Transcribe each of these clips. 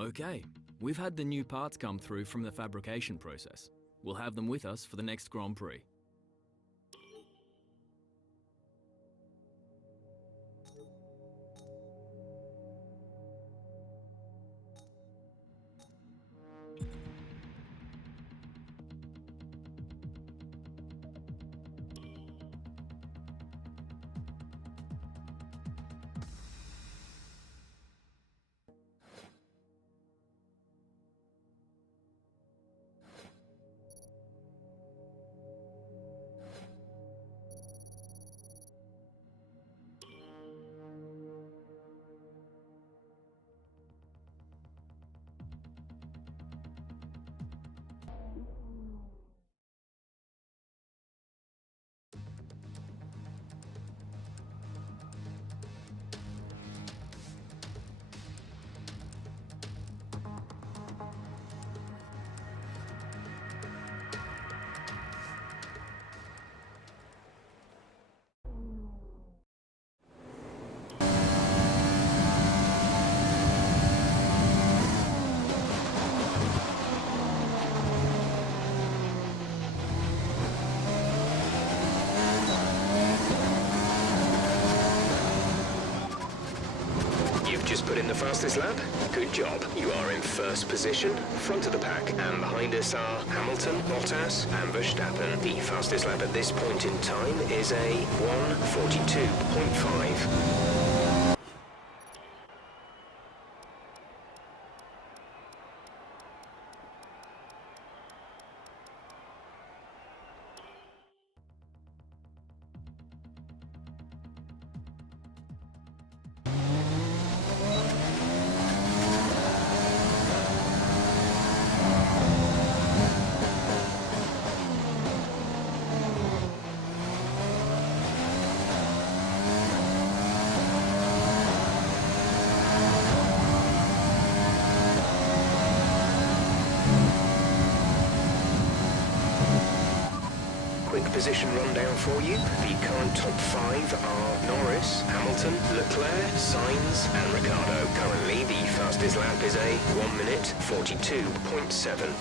Okay, we've had the new parts come through from the fabrication process. We'll have them with us for the next Grand Prix. Just put in the fastest lap. Good job. You are in first position, front of the pack, and behind us are Hamilton, Bottas, and Verstappen. The fastest lap at this point in time is a 1:42.5. Position rundown for you. The current top five are Norris, Hamilton, Leclerc, Sainz, and Ricciardo. Currently, the fastest lap is a 1:42.7.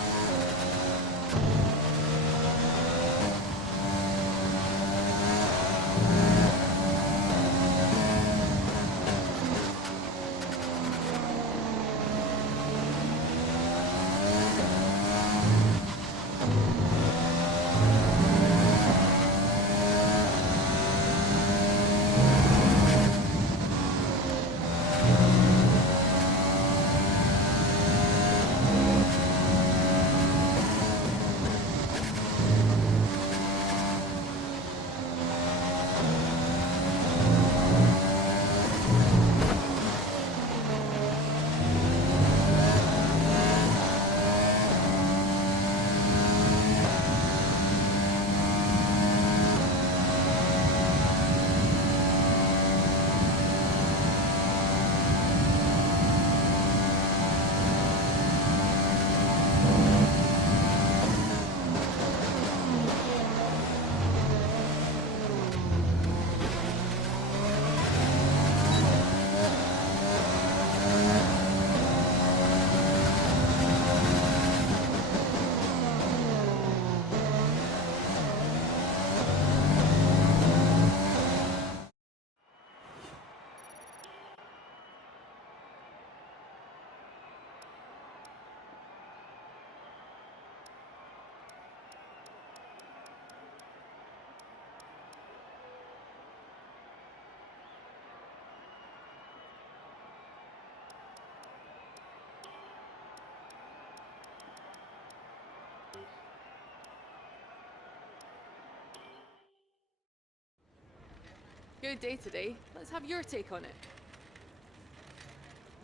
Good day today. Let's have your take on it.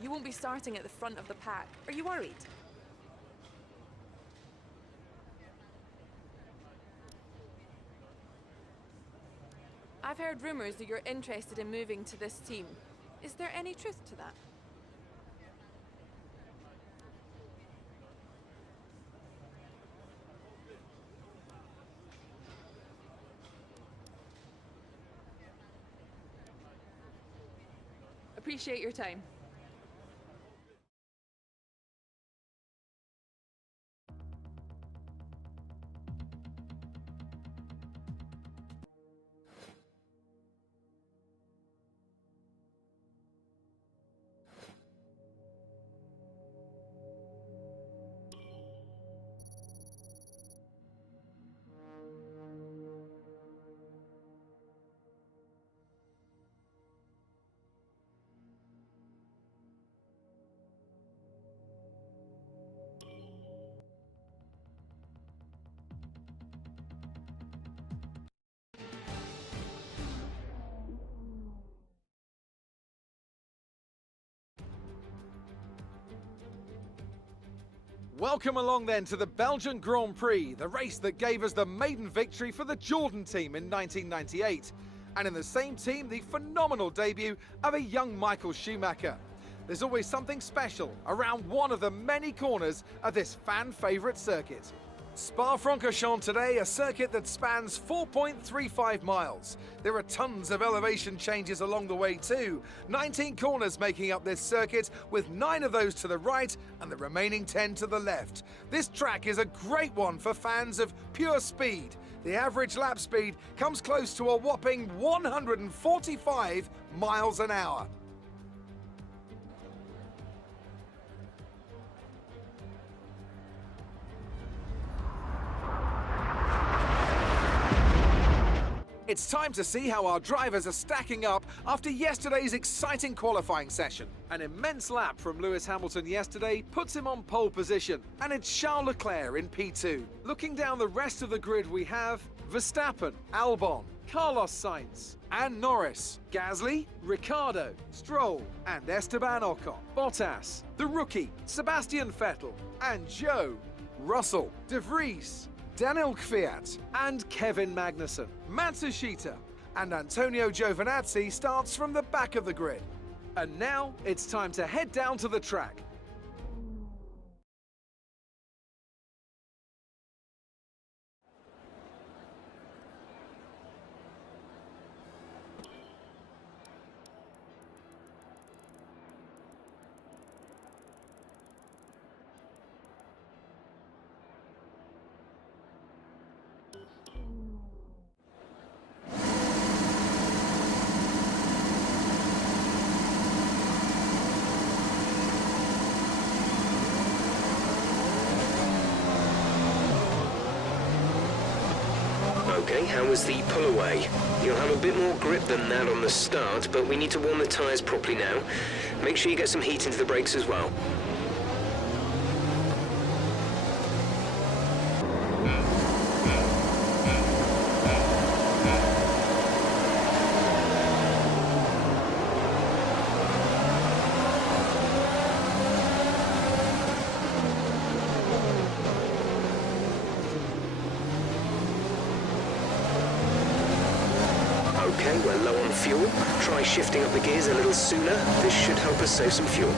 You won't be starting at the front of the pack. Are you worried? I've heard rumors that you're interested in moving to this team. Is there any truth to that? Appreciate your time. Welcome along then to the Belgian Grand Prix, the race that gave us the maiden victory for the Jordan team in 1998. And in the same team, the phenomenal debut of a young Michael Schumacher. There's always something special around one of the many corners of this fan-favourite circuit. Spa-Francorchamps today, a circuit that spans 4.35 miles. There are tons of elevation changes along the way too. 19 corners making up this circuit, with 9 of those to the right and the remaining 10 to the left. This track is a great one for fans of pure speed. The average lap speed comes close to a whopping 145 miles an hour. It's time to see how our drivers are stacking up after yesterday's exciting qualifying session. An immense lap from Lewis Hamilton yesterday puts him on pole position, and it's Charles Leclerc in P2. Looking down the rest of the grid, we have Verstappen, Albon, Carlos Sainz, and Norris, Gasly, Ricciardo, Stroll, and Esteban Ocon, Bottas, the rookie, Sebastian Vettel, and Joe, Russell, De Vries, Daniel Kvyat, and Kevin Magnussen. Matsushita and Antonio Giovinazzi starts from the back of the grid. And now it's time to head down to the track. Okay, how was the pull away? You'll have a bit more grip than that on the start, but we need to warm the tyres properly now. Make sure you get some heat into the brakes as well. Okay, we're low on fuel. Try shifting up the gears a little sooner. This should help us save some fuel.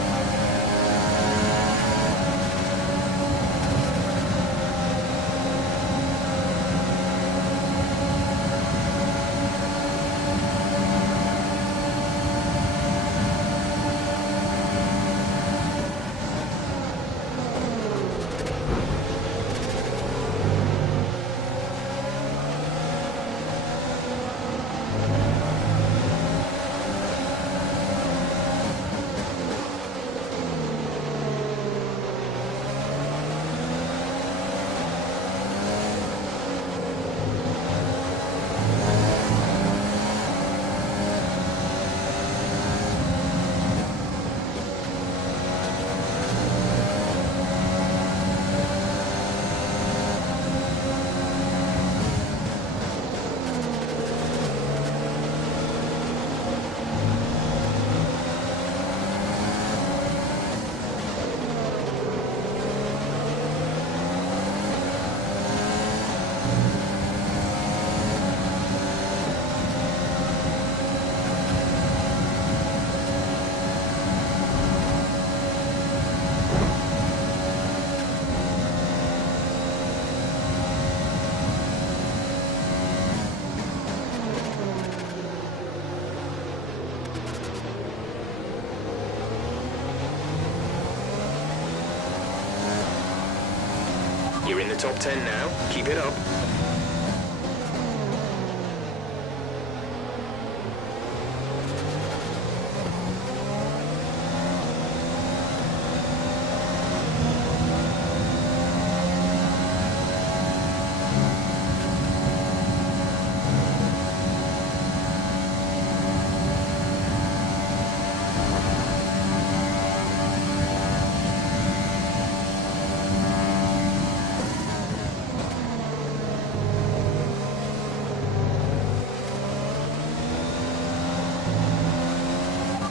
You're in the top 10 now. Keep it up.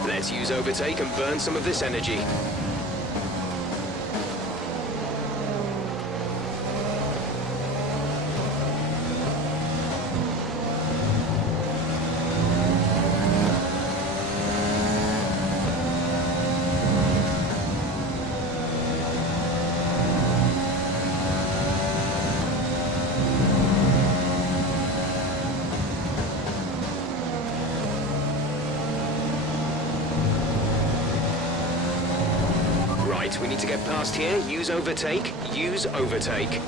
Let's use overtake and burn some of this energy. Right, we need to get past here. Use overtake. Use overtake.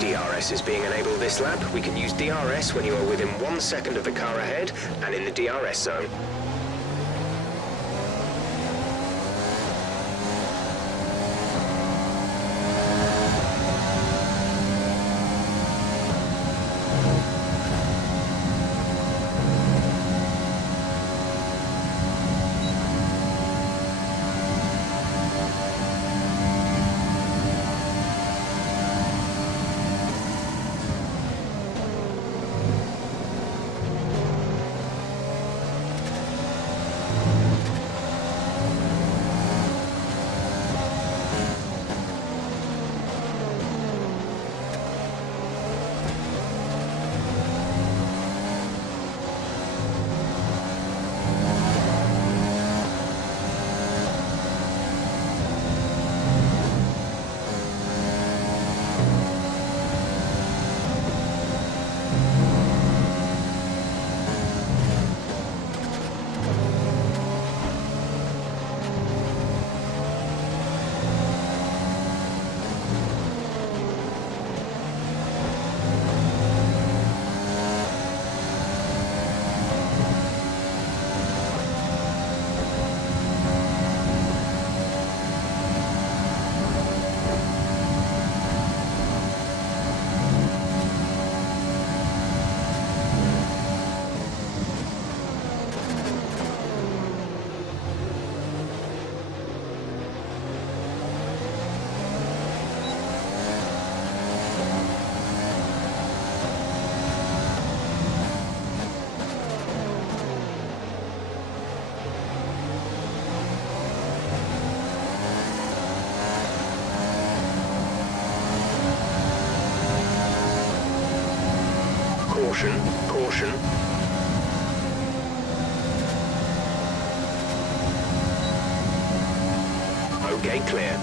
DRS is being enabled this lap. We can use DRS when you are within 1 second of the car ahead and in the DRS zone. Caution, caution. Okay, clear.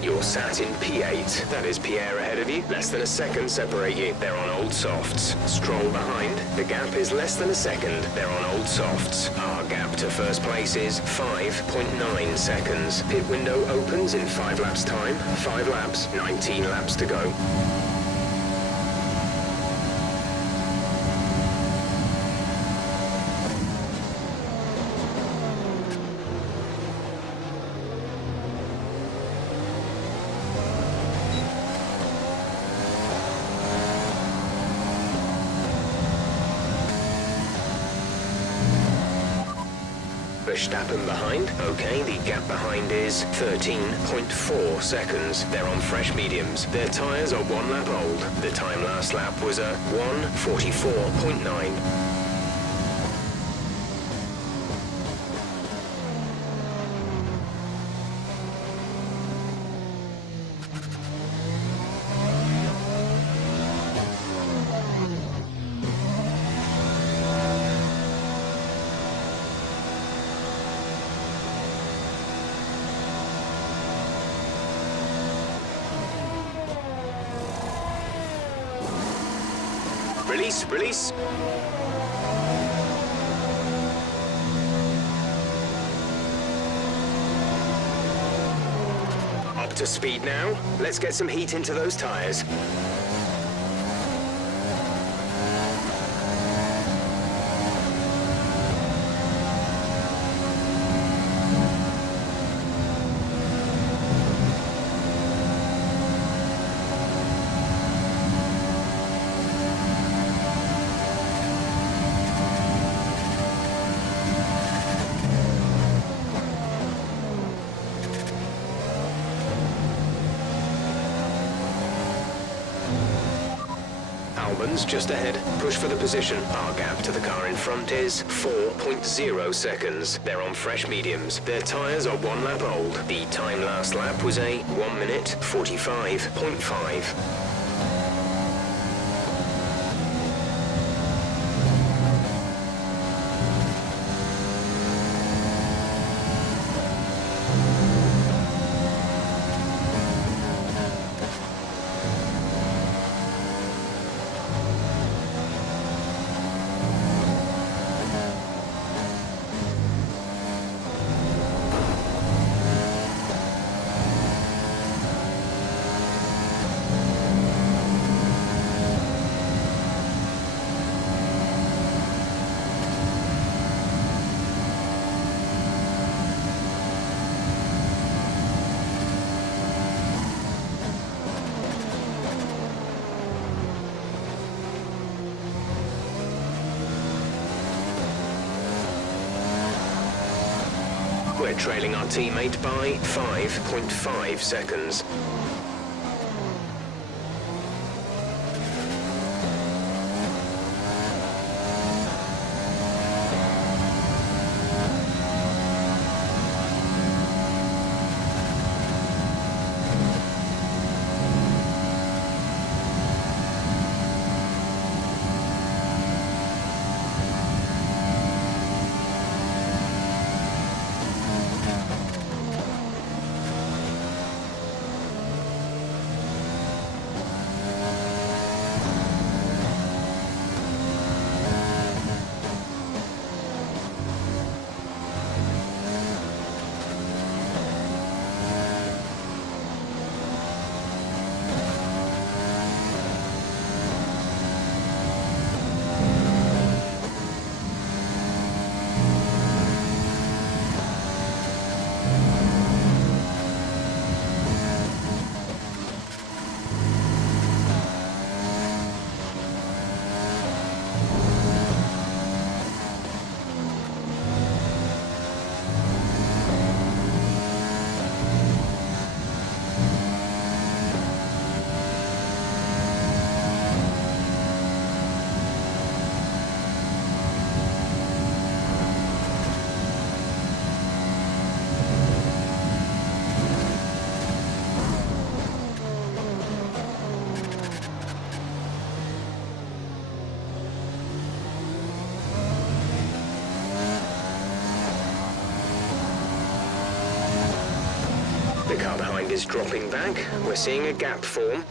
You're sat in P8. That is Pierre ahead of you. Less than a second separate you. They're on old softs. Stroll behind. The gap is less than a second. They're on old softs. Our gap to first place is 5.9 seconds. Pit window opens in 5 laps time. 5 laps, 19 laps to go. Verstappen behind. Okay, the gap behind is 13.4 seconds. They're on fresh mediums. Their tyres are 1 lap old. The time last lap was a 1:44.9. Release, release. Up to speed now? Let's get some heat into those tyres. Albans just ahead. Push for the position. Our gap to the car in front is 4.0 seconds. They're on fresh mediums. Their tyres are 1 lap old. The time last lap was a 1 minute 45.5. We're trailing our teammate by 5.5 seconds. The car behind is dropping back. We're seeing a gap form.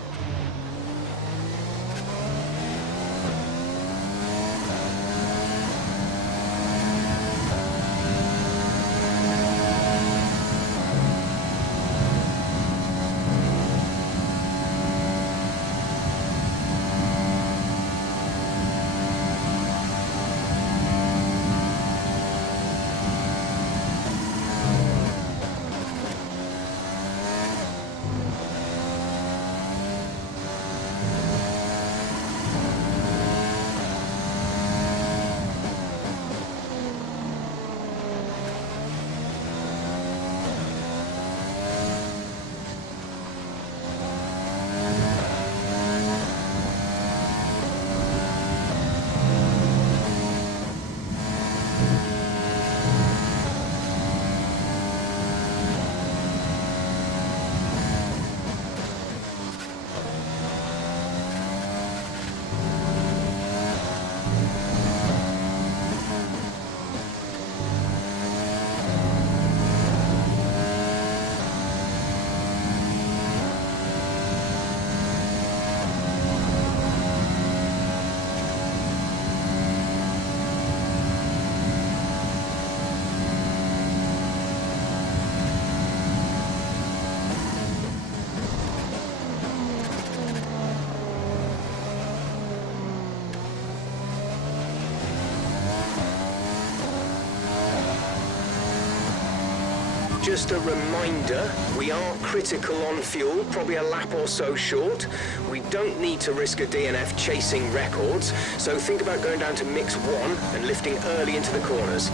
Just a reminder, we are critical on fuel, probably a lap or so short. We don't need to risk a DNF chasing records, so think about going down to mix 1 and lifting early into the corners.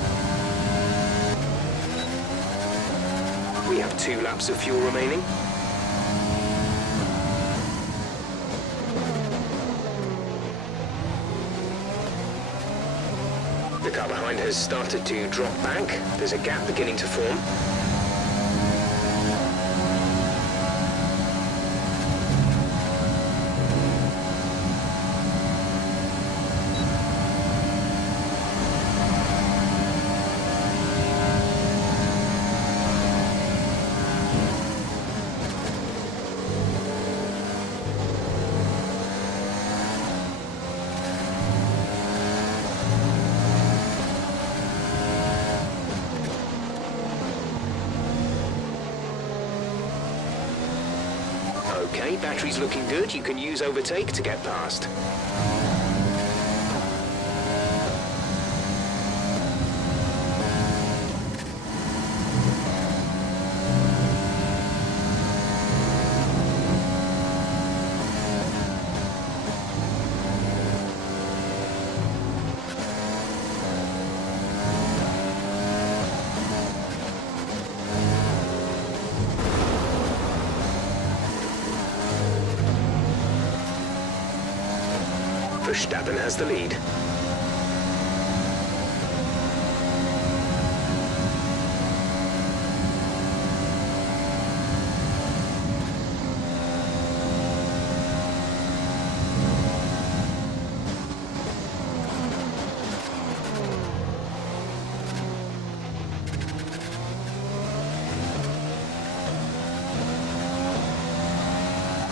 We have 2 laps of fuel remaining. The car behind has started to drop back. There's a gap beginning to form. Okay, battery's looking good. You can use overtake to get past. Verstappen has the lead.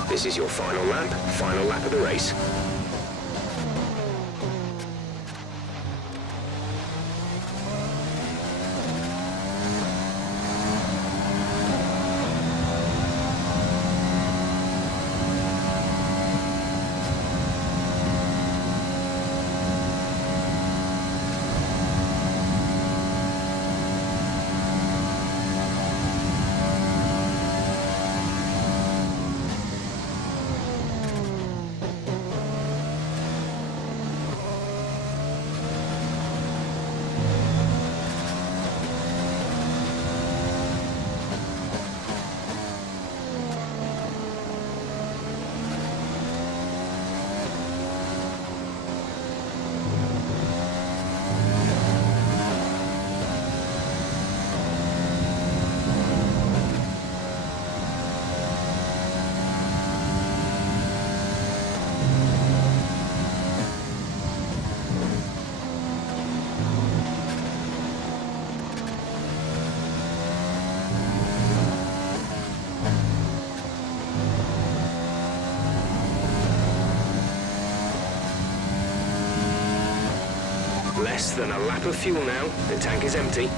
This is your final lap of the race. Less than a lap of fuel now. The tank is empty.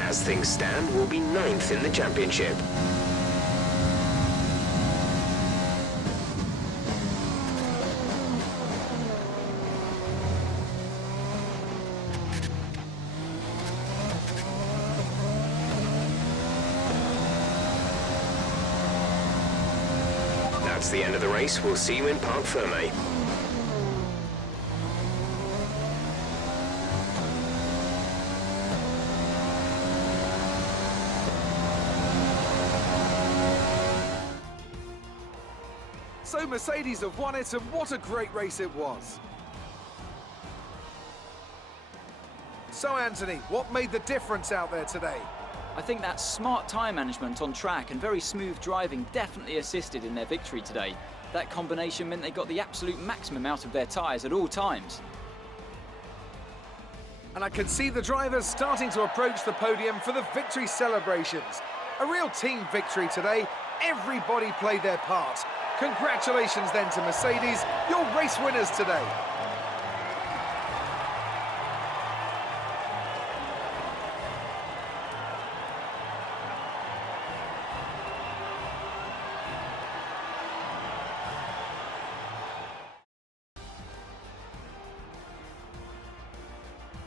As things stand, we'll be 9th in the championship. That's the end of the race. We'll see you in Parc Fermé. So Mercedes have won it, and what a great race it was. So Anthony, what made the difference out there today? I think that smart tyre management on track and very smooth driving definitely assisted in their victory today. That combination meant they got the absolute maximum out of their tyres at all times. And I can see the drivers starting to approach the podium for the victory celebrations. A real team victory today. Everybody played their part. Congratulations then to Mercedes, your race winners today.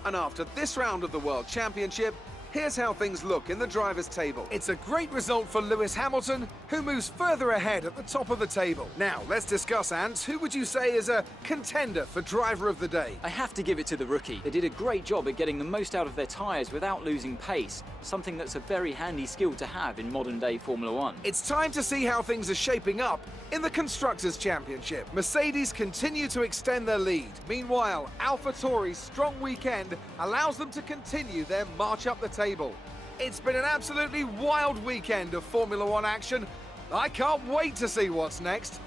And after this round of the World Championship, here's how things look in the drivers' table. It's a great result for Lewis Hamilton, who moves further ahead at the top of the table. Now, let's discuss, Ants. Who would you say is a contender for driver of the day? I have to give it to the rookie. They did a great job at getting the most out of their tyres without losing pace, something that's a very handy skill to have in modern-day Formula One. It's time to see how things are shaping up in the Constructors' Championship. Mercedes continue to extend their lead. Meanwhile, AlphaTauri's strong weekend allows them to continue their march up the table. It's been an absolutely wild weekend of Formula One action. I can't wait to see what's next.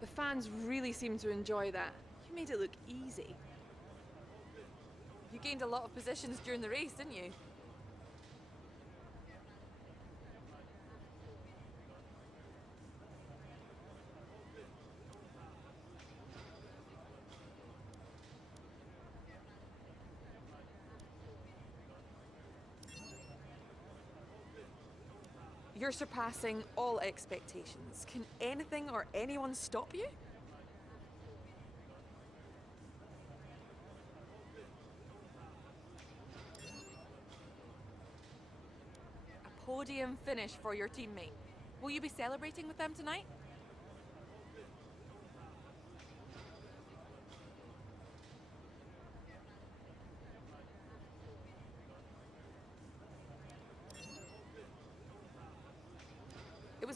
The fans really seem to enjoy that. You made it look easy. You gained a lot of positions during the race, didn't you? You're surpassing all expectations. Can anything or anyone stop you? A podium finish for your teammate. Will you be celebrating with them tonight?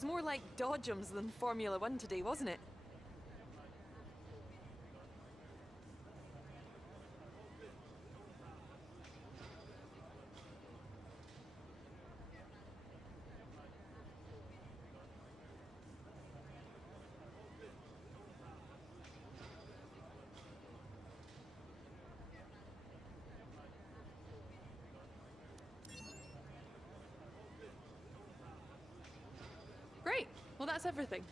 was more like Dodgems than Formula One today, wasn't it? Great. Well, that's everything.